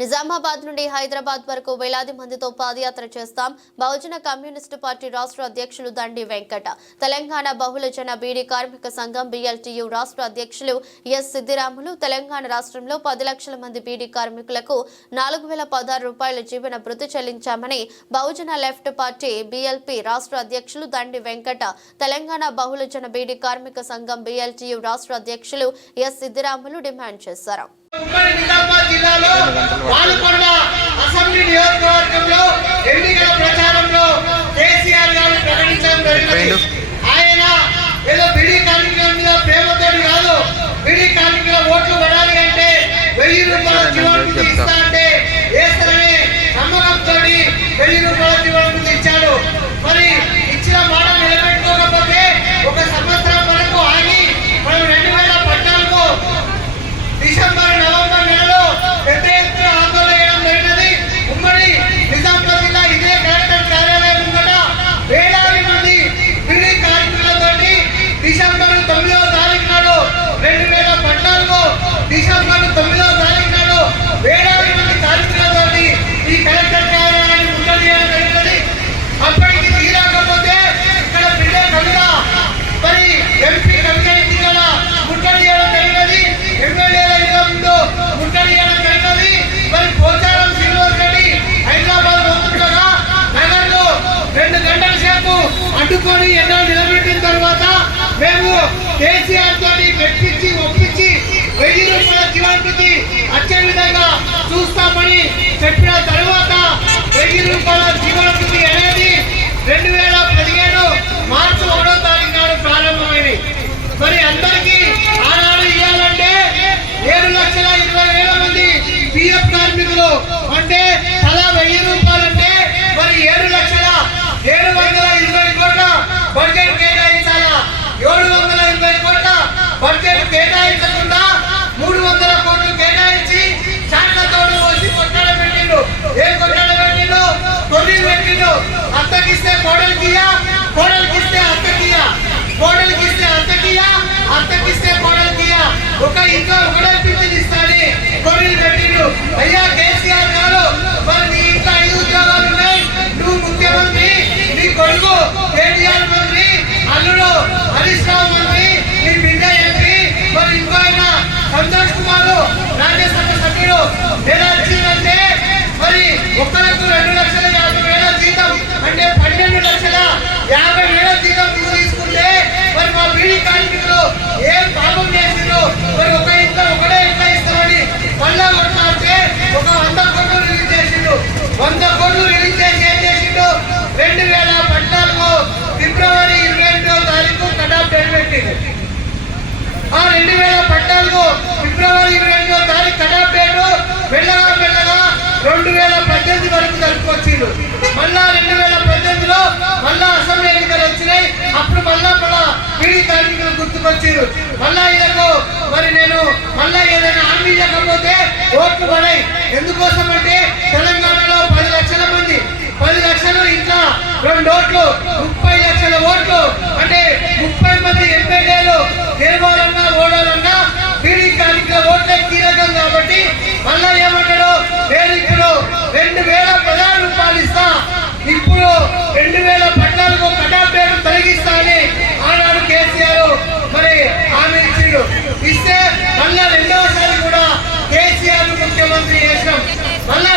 నిజామాబాద్ నుండి హైదరాబాద్ వరకు వేలాది మందితో పాదయాత్ర చేస్తాం. బహుజన కమ్యూనిస్టు పార్టీ రాష్ట్ర అధ్యక్షులు దండి వెంకట, తెలంగాణ బహుళజన బీడీ కార్మిక సంఘం BLTU రాష్ట్ర అధ్యక్షులు ఎస్ సిద్దిరాములు, తెలంగాణ రాష్ట్రంలో 10 లక్షల మంది బీడీ కార్మికులకు 4016 రూపాయల జీవన భృతి చెల్లించామని బహుజన లెఫ్ట్ పార్టీ BLP రాష్ట్ర అధ్యక్షులు దండి వెంకట, తెలంగాణ బహుళజన బీడీ కార్మిక సంఘం BLTU రాష్ట్ర అధ్యక్షులు ఎస్ సిద్దిరాములు డిమాండ్ చేశారు. నిజామాబాద్ జిల్లాలో పాల్గొన్న అసెంబ్లీ నియోజకవర్గంలో ఎన్నికల ప్రచారంలో కేసీఆర్ గారు ప్రకటించడం జరిగింది. ఆయన ఏదో బీడీ కార్మికుల మీద ప్రేమతో కాదు, బీడీ కార్మికుల ఓట్లు పడాలి అంటే 1000 రూపాయల జీవనభృతి ఇస్తా అంటే వేస్తారని నమ్మకంతో 1000 రూపాయల జీవనభృతి ఇచ్చాడు. మరి ఇచ్చిన మాట నిలబెట్టుకోకపోతే 1 సంవత్సరం వరకు ఆగి మనం 2014 డిసెంబర్ నవంబర్ నెలలో పెద్ద ఎత్తున ఆందోళన చేయడం జరిగినది. ఉమ్మడి నిజామాబాద్ జిల్లా ఇదే కలెక్టర్ కార్యాలయం ముందట వేలాది మంది బీడీ కార్మికులతో డిసెంబర్ 9వ తారీఖు నాడు 2014 డిసెంబర్ 9వ తారీఖు నాడు వేలాది మంది కార్మికులతో ఈ కలెక్టర్ కార్యాలయాన్ని ముట్టడి చేయడం జరిగినది. అప్పటికి తీరాకపోతే ఇక్కడ బిడ్డ కవిత మరి ఎంపీ కవిత ఎన్నికల ముట్టడి చేయడం జరిగినది. ఎమ్మెల్యేల ఇళ్ల ముందు ముట్టడి చేయడం జరిగినది. మరి పోచారం శ్రీనివాస్ రెడ్డి హైదరాబాద్ పోతుండగా నగర్లో 2 గంటల సేపు అడ్డుకొని ఎన్నో నిలబెట్టిన తర్వాత మేము కేసీఆర్ తోని మెప్పించి ఒప్పించి 1000 రూపాయల జీవనభృతి వచ్చే విధంగా చూస్తామని చెప్పిన తర్వాత 1000 రూపాయల జీవనభృతి అనేది 2015 మార్చి 1వ తారీఖు నాడు ప్రారంభమైంది. మరి అందరికీ ఆనాడు ఇవ్వాలంటే 7,20,000 మంది PF కార్మికులు అంటే తలా 1000 రూపాయలు అంటే మరి 7,720 కోట్ల బడ్జెట్ కేటాయించాలా? 720 కోట్ల బడ్జెట్ కేటాయించకుండా 300 కోట్లు కేటాయించి చాట్లతోడు వచ్చి కొట్టడ పెట్టిండు. ఏం కొట్టడ పెట్టిండు? తొలిలు పెట్టిండు. అత్తకిస్తే కోడలికియా, కోడలికిస్తే అత్తకియా, కోడలికిస్తే అత్తకియా, అత్తకిస్తే కోడలికియా, ఒక ఇంట్లో ఒకటే పింఛన్ ఇస్తాని తొలిలు పెట్టిండు. అయ్యా కేసీఆర్ గారు, మరి నీ ఇంట్లో 5 ఉద్యోగాలు ఉన్నాయి, నువ్వు ముఖ్యమంత్రి, నీ కొడుకు కేటీఆర్ మంత్రి, అల్లుడు హరీష్ రావు మంత్రి, నీ బిడ్డ ఎంపీ, మరి ఇంకో ఆయన సంతోష్ కుమార్ రాజ్యసభ సభ్యుడు. ఎలా వచ్చిందంటే మరి ఒక్కరికి 2,50,000 జీతం అంటే 12,50,000 జీతం తీసుకుంటే మరి మా బీడీ కార్మికులు ఏం పాపం చేసిండ్రు? మరి ఒక ఇంట్లో ఒకటే ఇంట్లో ఇస్తామని మళ్ళా కొట్టాడితే ఒక 100 కోట్లు రిలీజ్ చేసిండు. 100 కోట్లు రిలీజ్ చేసి ఏం చేసిండు? 2014 ఫిబ్రవరి 22వ తారీఖు కటాఫ్ డేట్ పెట్టిండు. ఆ 2014 ఫిబ్రవరి 22వ తారీఖు కటాఫ్ డేట్ మెల్లగా 2018 వరకు జరుపుకొచ్చిండు. మళ్ళా 2018లో మళ్ళా అసెంబ్లీ ఎన్నికలు వచ్చినాయి. అప్పుడు మళ్ళా బీడీ కార్మికులు గుర్తుకొచ్చారు. మళ్ళా ఇదకు మరి నేను మళ్ళా ఏదైనా హామీ ఇవ్వకపోతే ఓట్లు పడాయి. ఎందుకోసం అంటే తెలంగాణలో 10 లక్షల మంది, 10 లక్షలు ఇంకా 2 ఓట్లు, 30 లక్షల ఓట్లు అంటే 30 మంది ఎమ్మెల్యేలు గెలవాలన్నా ఓడాలన్నా బీడీ కార్మికుల ఓట్లే కీలకం. కాబట్టి మళ్ళా ఏమంటాడు? నేను ఇప్పుడు 2016 రూపాయలు ఇస్తా, ఇప్పుడు 2014 కటాఫ్ డేట్ తొలగిస్తా అని ఆనాడు కేసీఆర్ మరి హామీ ఇచ్చిండు. ఇస్తే మళ్ళా 2వసారి కూడా కేసీఆర్ ముఖ్యమంత్రి చేసినాం. మళ్ళా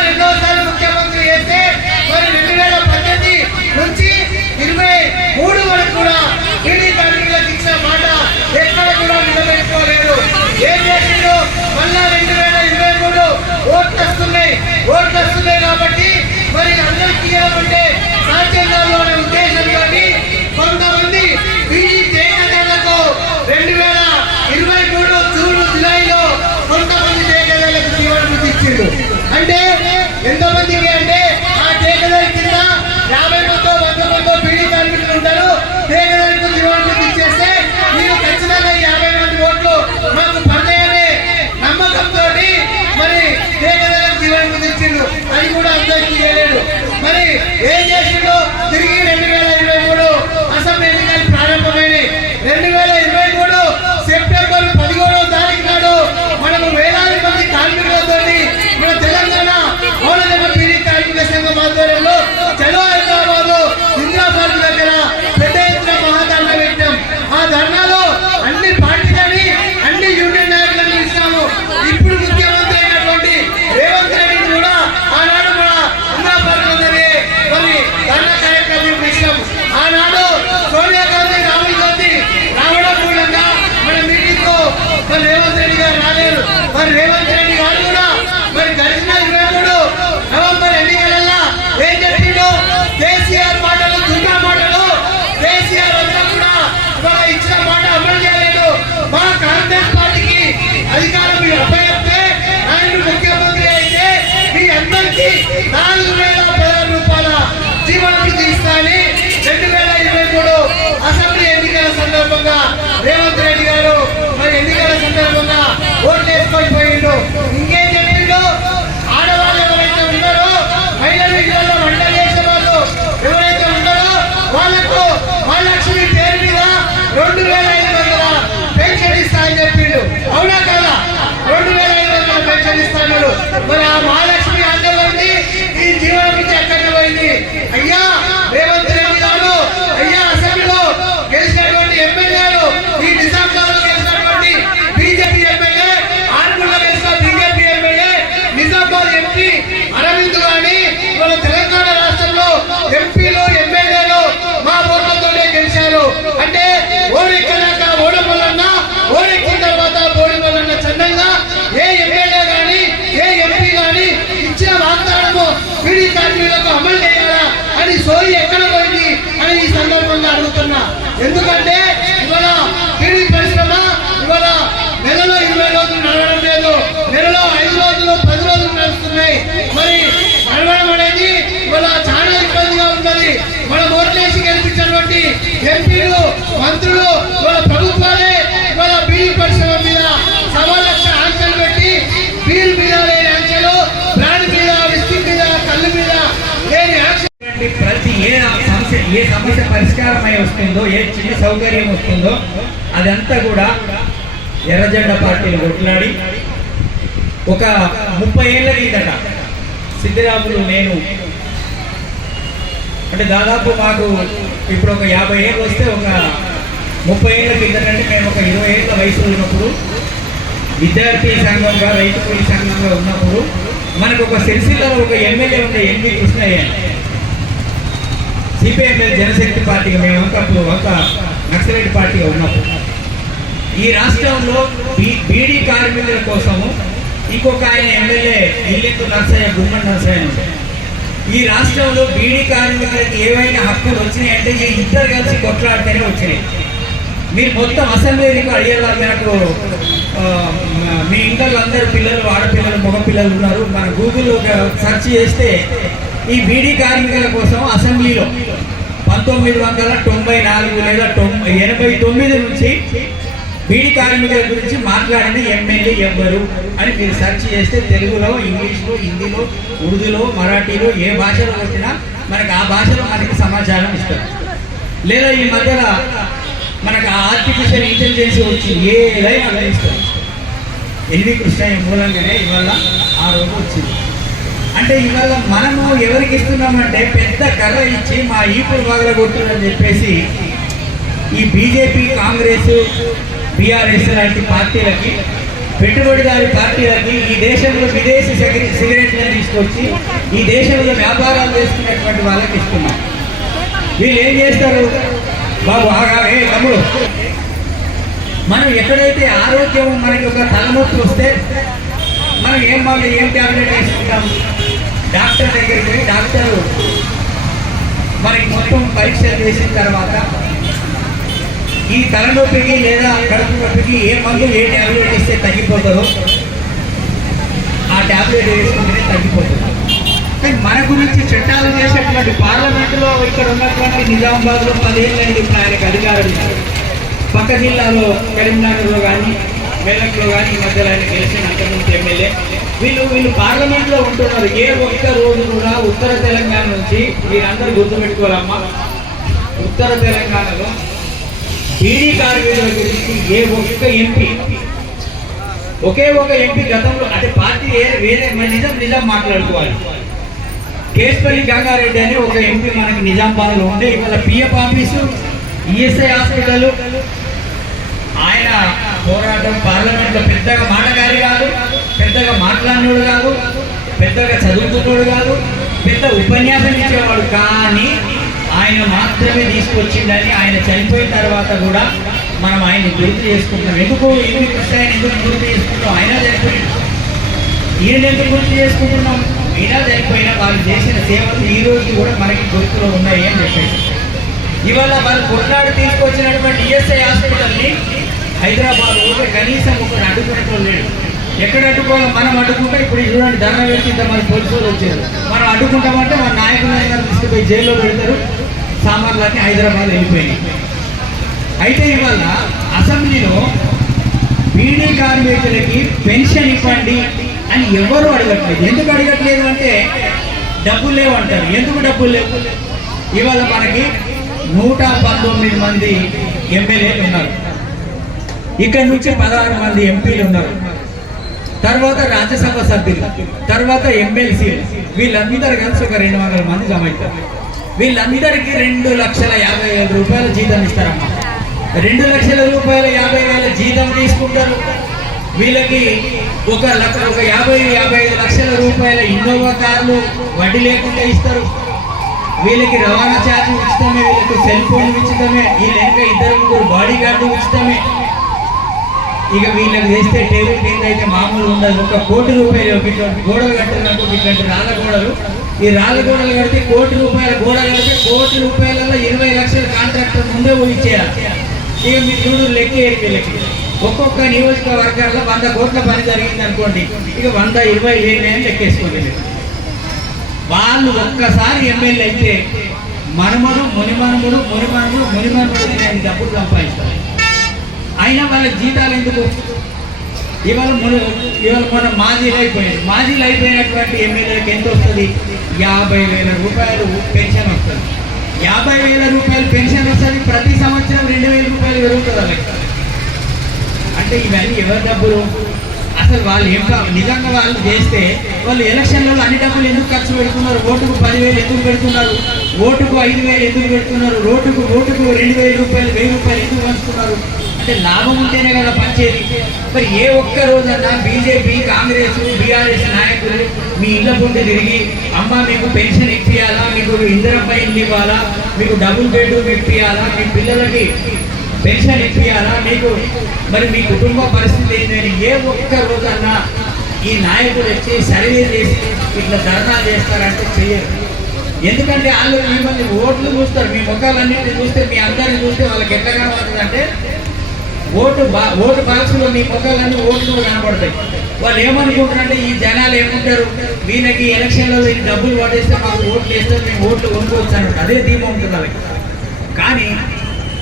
4,016 రూపాయల జీవనభృతి ఇస్తానని 2023 అసెంబ్లీ ఎన్నికల సందర్భంగా రేవంత్ రెడ్డి గారు మరి ఎన్నికల సందర్భంగా ఓట్లు వేసుకొని పోయిండు. ఇంకేం చెప్పిండు? ఆడవాళ్ళు ఎవరైతే ఉన్నారో, మహిళలు ఇళ్లలో వంట చేసే వాళ్ళు ఎవరైతే ఉన్నారో వాళ్ళకు మహాలక్ష్మి పేరు మీద 2,500 పెన్షన్ ఇస్తా అని చెప్పిండు. అవునా కదా? 2,500 పెన్షన్ ఇస్తాడు. మరి ఆ మహాలక్ష్మి అందరిలోంది ఈ జీవనభృతి ఎక్కడ పోయింది? అయ్యా రేవంత్ రెడ్డి గారు, అయ్యా అసెంబ్లీలో గెలిచినటువంటి ఎమ్మెల్యేలు, ఈ నిజామాబాద్లో గెలిచినటువంటి బీజేపీ ఎమ్మెల్యే, ఆర్మూర్లో గెలిచిన BJP MLA, Nizamabad MP Arvind గాని ఇవాళ తెలంగాణ రాష్ట్రంలో ఎంపీలు ఎమ్మెల్యేలు మా ఓట్లతోనే గెలిచారు. అంటే ఓడెక్కినాక ఓడమల్లన్నా, ఓడెక్కిన తర్వాత ఓడిమల్లన్న చందంగా ఏ ఎమ్మెల్యే గాని ఏ ఎంపీ గాని ఇచ్చిన వాగ్దానము బీడీ కార్మికులకు అమలు చేయాలా అని సోయి ఎక్కడ పోయింది అని ఈ సందర్భంగా అడుగుతున్నా. ఎందుకంటే ఇవాళ బీడీ పరిశ్రమ ఇవాళ నెలలో 20 రోజులు నడవడం లేదు, నెలలో 5 రోజులు 10 రోజులు నడుస్తున్నాయి. మరి నడవడం అనేది ఇవాళ చాలా ఇబ్బందిగా ఉన్నది. మన ఓట్లేసి గెలిపించినటువంటి ఎంపీలు, మంత్రులు, ఇవాళ ప్రభుత్వాలే ఇవాళ బీడీ పరిశ్రమ మీద 1,000,000 ఆంక్షలు పెట్టి బీల్ మీద లేని ఆంక్షలు, బ్రాండ్ మీద, విస్కీ మీద, కళ్ళు మీద లేని ఆంక్షలు ప్రతి ఏ సమస్య పరిష్కారమై వస్తుందో, ఏ చిన్న సౌకర్యం వస్తుందో అదంతా కూడా ఎర్రజెండా పార్టీలు కొట్లాడి ఒక 30 ఏళ్ళ కిందట సిద్ధిరాములు నేను అంటే దాదాపు మాకు ఇప్పుడు ఒక 50 ఏళ్ళు వస్తే ఒక 30 ఏళ్ళ కిందట అంటే మేము ఒక 20 ఏళ్ళ వయసులో ఉన్నప్పుడు విద్యార్థి సంఘంగా రైతు కూలీ సంఘంగా ఉన్నప్పుడు మనకు ఒక సిరిసిల్లలో ఒక ఎమ్మెల్యే ఉండే ఎంపీ కృష్ణయ్య, సిపిఎంఎల్ జనశక్తి పార్టీగా మేము ఒక నక్సలైట్ పార్టీగా ఉన్నప్పుడు ఈ రాష్ట్రంలో బీడీ కార్మికుల కోసము ఇంకొక ఆయన ఎమ్మెల్యే ఇల్లెత్తు నర్సయ్య, గుమ్మడి నర్సయ్య. ఈ రాష్ట్రంలో బీడీ కార్మికులకి ఏవైనా హక్కులు వచ్చినాయంటే ఈ ఇద్దరు కలిసి కొట్లాడితేనే వచ్చినాయి. మీరు మొత్తం అసెంబ్లీ అడిగేలా నాకు మీ ఇంట్లో అందరు పిల్లలు, ఆడపిల్లలు, మగపిల్లలు ఉన్నారు. మన గూగుల్లో సెర్చ్ చేస్తే ఈ బీడీ కార్మికుల కోసం అసెంబ్లీలో 1994 లేదా 89 నుంచి బీడీ కార్మికుల గురించి మాట్లాడిన ఎమ్మెల్యే ఎవ్వరు అని మీరు సెర్చ్ చేస్తే తెలుగులో, ఇంగ్లీష్లో, హిందీలో, ఉర్దూలో, మరాఠీలో ఏ భాషలో వచ్చినా మనకు ఆ భాషలో మనకి సమాచారం ఇస్తారు. లేదా ఈ మధ్యలో మనకు ఆర్టిఫిషియల్ ఇంటెలిజెన్స్ వచ్చి ఏదైనా అందిస్తారు. ఎన్వి కృష్ణయ్య మూలంగానే ఇవాళ ఆ రోజు వచ్చింది. అంటే ఇవాళ మనము ఎవరికి ఇస్తున్నామంటే పెద్ద కర్ర ఇచ్చి మా ఈపులు పగలగొట్టాలని చెప్పేసి ఈ బీజేపీ, కాంగ్రెస్, బీఆర్ఎస్ లాంటి పార్టీలకి, పెట్టుబడిదారి పార్టీలకి ఈ దేశంలో విదేశీ సిగరెట్లను తీసుకొచ్చి ఈ దేశంలో వ్యాపారాలు చేసుకునేటువంటి వాళ్ళకి ఇస్తున్నాం. వీళ్ళు ఏం చేస్తారు? బాబు ఆగానే తమ్ముడు, మనం ఎక్కడైతే ఆరోగ్యం మనకి ఒక తలనొప్పి వస్తే మనం ఏం ట్యాబ్లెట్ వేసుకుంటాం? డాక్టర్ దగ్గరికి పోయి డాక్టరు మనకి మొత్తం పరీక్షలు చేసిన తర్వాత ఈ తలనొప్పికి లేదా కడుపు నొప్పికి ఏ మందు, ఏ ట్యాబ్లెట్ ఇస్తే తగ్గిపోతుందో ఆ ట్యాబ్లెట్ వేసుకుంటేనే తగ్గిపోతుంది. కానీ మన గురించి చట్టాలు చేసేటువంటి పార్లమెంటులో ఇక్కడ ఉన్నటువంటి నిజామాబాద్లో 10 ఏళ్ళైంది ఇప్పుడు ఆయనకు అధికారం. పక్క జిల్లాలో కరీంనగర్లో కానీ, మేలక్లో కానీ ఈ మధ్యలో ఆయన గెలిచిన అంతకుముందు ఎమ్మెల్యే వీళ్ళు పార్లమెంట్లో ఉంటున్నారు. ఏ ఒక్క రోజు కూడా ఉత్తర తెలంగాణ నుంచి మీరందరూ గుర్తుపెట్టుకోవాలమ్మా, ఉత్తర తెలంగాణలో బీడీ కార్మికుల గురించి ఏ ఒక్క ఎంపీ, ఒకే ఒక ఎంపీ గతంలో అంటే పార్టీ వేరే నిజం మాట్లాడుకోవాలి. కేశపల్లి గంగారెడ్డి అని ఒక ఎంపీ మనకి నిజామాబాద్లో ఉండే ఇవాళ పిఎఫ్ ఆఫీసు, ఈఎస్ఐ హాస్పిటల్, ఆయన పోరాటం పార్లమెంట్లో పెద్దగా మాటగారి కాదు, పెద్దగా మాట్లాడినోడు కాదు, పెద్దగా చదువుకున్నోడు కాదు, పెద్ద ఉపన్యాసం ఇచ్చేవాడు. కానీ ఆయన మాత్రమే తీసుకొచ్చిందని ఆయన చనిపోయిన తర్వాత కూడా మనం ఆయన గుర్తు చేసుకుంటున్నాం. ఎందుకు ఎందుకు కృష్ణాయన ఎందుకు గుర్తు చేసుకుంటాం? ఆయన చనిపోయినాడు, ఈయన ఎందుకు గుర్తు చేసుకుంటున్నాం? ఈయన చనిపోయినా వాళ్ళు చేసిన సేవలు ఈ రోజు కూడా మనకి గుర్తులో ఉన్నాయి అని చెప్పేసి ఇవాళ వాళ్ళు కొట్లాడి తీసుకొచ్చినటువంటి ఈఎస్ఐ హాస్పిటల్ని హైదరాబాద్ కనీసం ఒకరు అడుగునట్లు లేడు. ఎక్కడ అడ్డుకోవాలో మనం అడ్డుకుంటే ఇప్పుడు చూడండి ధర్నా పెట్టి ఇంతమంది పోలీసులు వచ్చారు. మనం అడ్డుకుంటామంటే మన నాయకులందరూ తీసుకుపోయి జైల్లో పెడతారు. సామాన్లన్నీ హైదరాబాద్ వెళ్ళిపోయినాయి. అయితే ఇవాళ అసెంబ్లీలో బీడీ కార్మికులకి పెన్షన్ ఇవ్వండి అని ఎవరు అడగట్లేదు. ఎందుకు అడగట్లేదు అంటే డబ్బులు లేవు అంటారు. ఎందుకు డబ్బులు లేవు? ఇవాళ మనకి 119 మంది ఎమ్మెల్యేలు ఉన్నారు, ఇక్కడ నుంచి 16 మంది ఎంపీలు ఉన్నారు, తర్వాత రాజ్యసభ సభ్యులు, తర్వాత ఎమ్మెల్సీలు, వీళ్ళందరూ కలిసి ఒక 200 మంది జమ అవుతారు. వీళ్ళందరికీ 2,50,000 రూపాయల జీతం ఇస్తారమ్మా. 2,50,000 జీతం తీసుకుంటారు. వీళ్ళకి ఒక 50-55 లక్షల రూపాయల ఇన్నోవా కార్లు వడ్డీ లేకుండా ఇస్తారు. వీళ్ళకి రవాణా ఛార్జ్ ఉచితమే, వీళ్ళకి సెల్ ఫోన్ ఉచితమే, వీళ్ళ వెనక 2-3 బాడీ గార్డు ఉచితమే. ఇక వీళ్ళకి వేస్తే టేబుల్ కింద అయితే మామూలు ఉండదు. 1 కోటి రూపాయలు ఇట్లాంటి గోడలు కట్టినట్టు ఇట్లాంటి రాళ్ళ గోడలు, ఈ రాళ్ళ గోడలు కడితే 1 కోటి రూపాయల గోడ కడితే 1 కోటి రూపాయలలో 20 లక్షల కాంట్రాక్టర్ ముందే ఊహించేయాలి. ఇక మీ చూడు లెక్క వీళ్ళకి ఒక్కొక్క నియోజకవర్గాల్లో 100 కోట్ల పని జరిగింది అనుకోండి, ఇక 120 వేలు అని లెక్కేసుకోండి. వాళ్ళు ఒక్కసారి ఎమ్మెల్యే అయితే మనమడు మునిమనుముడు నేను డబ్బులు సంపాదిస్తాను. అయినా వాళ్ళ జీతాలు ఎందుకు? ఇవాళ మన మాజీలు అయిపోయినటువంటి ఎమ్మెల్యేలకు ఎంత వస్తుంది? 50,000 రూపాయలు పెన్షన్ వస్తుంది. 50,000 రూపాయలు పెన్షన్ వస్తుంది. ప్రతి సంవత్సరం 2,000 రూపాయలు పెరుగుతుంది వాళ్ళకి. అంటే ఇవన్నీ ఎవరి డబ్బులు? అసలు వాళ్ళు నిజంగా వాళ్ళు చేస్తే వాళ్ళు ఎలక్షన్లలో అన్ని డబ్బులు ఎందుకు ఖర్చు పెడుతున్నారు? ఓటుకు 10,000 ఎందుకు పెడుతున్నారు? ఓటుకు 5,000 ఎందుకు పెడుతున్నారు? ఓటుకు 2,000 రూపాయలు 1,000 రూపాయలు ఎందుకు పంచుతున్నారు? అంటే లాభం ఉంటేనే కదా పంచేది. మరి ఏ ఒక్క రోజన్నా బీజేపీ, కాంగ్రెస్, బీఆర్ఎస్ నాయకులు మీ ఇళ్ళ పొంది తిరిగి అమ్మ మీకు పెన్షన్ ఇప్పియాలా, మీకు ఇందిరమ్మ ఇల్లు ఇవ్వాలా, మీకు డబుల్ బెడ్రూమ్ ఇప్పియాలా, మీ పిల్లలకి పెన్షన్ ఇప్పియాలా, మీకు మరి మీ కుటుంబ పరిస్థితి ఏంటని ఏ ఒక్క రోజన్నా ఈ నాయకులు వచ్చి సర్వే చేసి ఇట్లా ధర్నాలు చేస్తారంటే చెయ్యరు. ఎందుకంటే వాళ్ళు మిమ్మల్ని ఓట్లు చూస్తారు, మీ ముఖాలన్నింటినీ చూస్తే, మీ అందరిని చూస్తే వాళ్ళకి ఎట్లా కనబడుతుందంటే ఓటు బాక్స్లో మీ ముఖాలన్నీ ఓట్లు కనబడతాయి. వాళ్ళు ఏమనుకుంటారంటే ఈ జనాలు ఏమంటారు, వీళ్ళకి ఎలక్షన్లలో ఈ డబ్బులు పడేస్తే మాకు ఓట్లు వేస్తే మేము ఓట్లు కొనుక్కోవచ్చు అన్నట్టు అదే ధీమా ఉంటుంది వాళ్ళకి. కానీ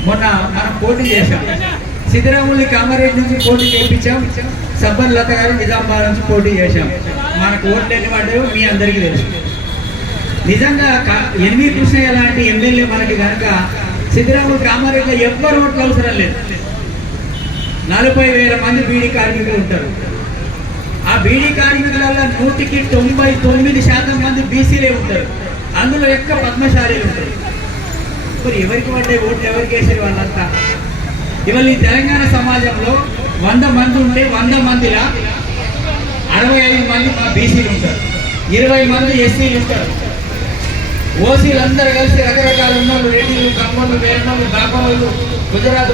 మొన్న మనం పోటీ చేశాం. సిద్ధరాముల్ని కామారెడ్డి నుంచి పోటీ చేయించాం, సబ్బన్ లత గారు నిజామాబాద్ నుంచి పోటీ చేశాం. మనకు ఓట్లు ఎన్ని పడ్డాయో మీ అందరికీ తెలుసు. నిజంగా ఎన్ని కృష్ణ లాంటి ఎమ్మెల్యే మనకి కనుక సిద్ధరాములు కామారెడ్డిలో ఎవ్వరు ఓట్లు అవసరం లేదు. 40,000 మంది బీడీ కార్మికులు ఉంటారు. ఆ బీడీ కార్మికులలో 99% మంది బీసీలే ఉంటారు. అందులో ఎక్కువ పద్మశాలీలు ఉంటారు. మరి ఎవరికి పడ్డే ఓట్లు ఎవరికి వేసారు వాళ్ళంతా? ఇవాళ ఈ తెలంగాణ సమాజంలో 100 మంది ఉంటే 100 మందిలా 65 మంది మా బీసీలు ఉంటారు, 20 మంది ఎస్సీలు ఉంటారు. ఓసీలు అందరూ కలిసి రకరకాల ఉన్నారు, రెడ్డిలు, కమ్మలు, వేరణలు, బాపలు, గుజరాత్